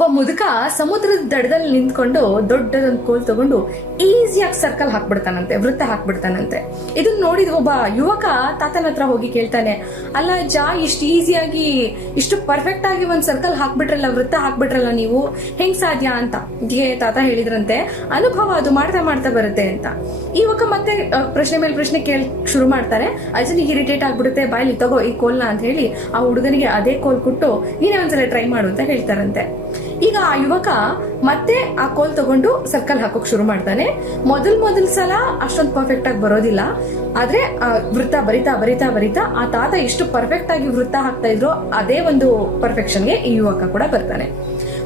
ಒಬ್ಬ ಮುದುಕ ಸಮುದ್ರದ ದಡದಲ್ಲಿ ನಿಂತ್ಕೊಂಡು ದೊಡ್ಡದೊಂದು ಕೋಲ್ ತಗೊಂಡು ಈಸಿಯಾಗಿ ಸರ್ಕಲ್ ಹಾಕ್ಬಿಡ್ತಾನಂತೆ, ವೃತ್ತ ಹಾಕ್ಬಿಡ್ತಾನಂತೆ. ಇದನ್ನ ನೋಡಿದ ಒಬ್ಬ ಯುವಕ ತಾತನ ಹತ್ರ ಹೋಗಿ ಕೇಳ್ತಾನೆ, ಅಲ್ಲ ಜಾ, ಇಷ್ಟು ಈಸಿಯಾಗಿ, ಇಷ್ಟು ಪರ್ಫೆಕ್ಟ್ ಆಗಿ ಒಂದು ಸರ್ಕಲ್ ಹಾಕ್ಬಿಟ್ರಲ್ಲ, ವೃತ್ತ ಹಾಕ್ಬಿಟ್ರಲ್ಲ ನೀವು? ಹೆಂಗ್ ಸಾಧ್ಯ ಅಂತ? ಹೀಗೆ ತಾತ ಹೇಳಿದ್ರಂತೆ, ಅನುಭವ ಅದು ಮಾಡ್ತಾ ಮಾಡ್ತಾ ಬರುತ್ತೆ ಅಂತ. ಯುವಕ ಮತ್ತೆ ಪ್ರಶ್ನೆ ಮೇಲೆ ಪ್ರಶ್ನೆ ಕೇಳಿ ಶುರು ಮಾಡ್ತಾರೆ, ಅಜ್ಜನಿಗೆ ಇರಿಟೇಟ್ ಆಗ್ಬಿಡುತ್ತೆ, ಬಾಯ್ಲಿ ತಗೋ ಈ ಕೋಲ್ನ ಅಂತ ಹೇಳಿ ಆ ಹುಡುಗನಿಗೆ ಅದೇ ಕೋಲ್ ಕೊಟ್ಟು, ನೀನೇ ಒಂದ್ಸಲ ಟ್ರೈ ಮಾಡು ಅಂತ ಹೇಳ್ತಾರಂತೆ. ಈಗ ಆ ಯುವಕ ಮತ್ತೆ ಆ ಕೋಲ್ ತಗೊಂಡು ಸರ್ಕಲ್ ಹಾಕೋಕ್ ಶುರು ಮಾಡ್ತಾನೆ. ಮೊದಲ್ ಮೊದಲ್ ಸಲ ಅಷ್ಟೊಂದು ಪರ್ಫೆಕ್ಟ್ ಆಗಿ ಬರೋದಿಲ್ಲ. ಆದ್ರೆ, ಆ ವೃತ್ತ ಬರಿತಾ ಬರಿತಾ ಬರಿತಾ ಆ ತಾತ ಎಷ್ಟು ಪರ್ಫೆಕ್ಟ್ ಆಗಿ ವೃತ್ತ ಹಾಕ್ತಾ ಇದ್ರು ಅದೇ ಒಂದು ಪರ್ಫೆಕ್ಷನ್ಗೆ ಈ ಯುವಕ ಕೂಡ ಬರ್ತಾನೆ.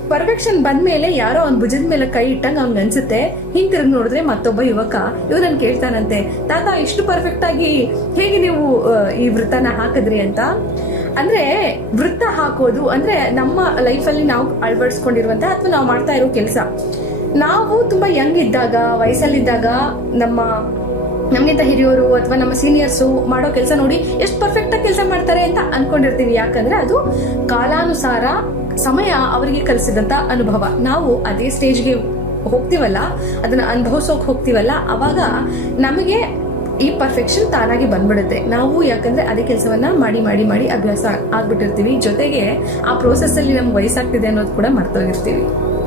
ಪರ್ಫೆಕ್ಷನ್ ಬಂದ್ಮೇಲೆ ಯಾರೋ ಅವ್ನ ಭುಜದ ಮೇಲೆ ಕೈ ಇಟ್ಟಂಗ ಅವ್ನ್ ಅನ್ಸುತ್ತೆ. ಹಿಂಗ್ ತಿರುಗಿ ನೋಡಿದ್ರೆ ಮತ್ತೊಬ್ಬ ಯುವಕ ಇವನನ್ ಕೇಳ್ತಾನಂತೆ. ತಾತ ಇಷ್ಟು ಪರ್ಫೆಕ್ಟ್ ಆಗಿ ಹೇಗೆ ನೀವು ಈ ವೃತ್ತನ ಹಾಕಿದ್ರಿ ಅಂತ? ಅಂದ್ರೆ ವೃತ್ತ ಹಾಕೋದು, ಅಂದ್ರೆ ನಮ್ಮ ಲೈಫ್ ಅಲ್ಲಿ ನಾವು ಅಳವಡಿಸ್ಕೊಂಡಿರುವಂತ ಅಥವಾ ನಾವು ಮಾಡ್ತಾ ಇರೋ ಕೆಲಸ. ನಾವು ತುಂಬಾ ಯಂಗ್ ಇದ್ದಾಗ, ವಯಸ್ಸಲ್ಲಿದ್ದಾಗ ನಮ್ಮ, ನಮ್ಗಿಂತ ಹಿರಿಯರು ಅಥವಾ ನಮ್ಮ ಸೀನಿಯರ್ಸು ಮಾಡೋ ಕೆಲಸ ನೋಡಿ ಎಷ್ಟು ಪರ್ಫೆಕ್ಟ್ ಆಗಿ ಕೆಲಸ ಮಾಡ್ತಾರೆ ಅಂತ ಅನ್ಕೊಂಡಿರ್ತೀವಿ. ಯಾಕಂದ್ರೆ ಅದು ಕಾಲಾನುಸಾರ ಸಮಯ ಅವರಿಗೆ ಕಲಿಸಿದಂತ ಅನುಭವ. ನಾವು ಅದೇ ಸ್ಟೇಜ್ಗೆ ಹೋಗ್ತೀವಲ್ಲ, ಅದನ್ನ ಅನುಭವಿಸೋಕ್ ಹೋಗ್ತೀವಲ್ಲ, ಅವಾಗ ನಮಗೆ ಈ ಪರ್ಫೆಕ್ಷನ್ ತಾನಾಗಿ ಬಂದ್ಬಿಡುತ್ತೆ. ನಾವು ಯಾಕಂದ್ರೆ ಅದೇ ಕೆಲಸವನ್ನ ಮಾಡಿ ಮಾಡಿ ಮಾಡಿ ಅಭ್ಯಾಸ ಆಗ್ಬಿಟ್ಟಿರ್ತೀವಿ. ಜೊತೆಗೆ ಆ ಪ್ರೋಸೆಸ್ ಅಲ್ಲಿ ನಮ್ಗೆ ವಯಸ್ಸಾಗ್ತಿದೆ ಅನ್ನೋದು ಕೂಡ ಮರ್ತೋಗಿರ್ತೀವಿ.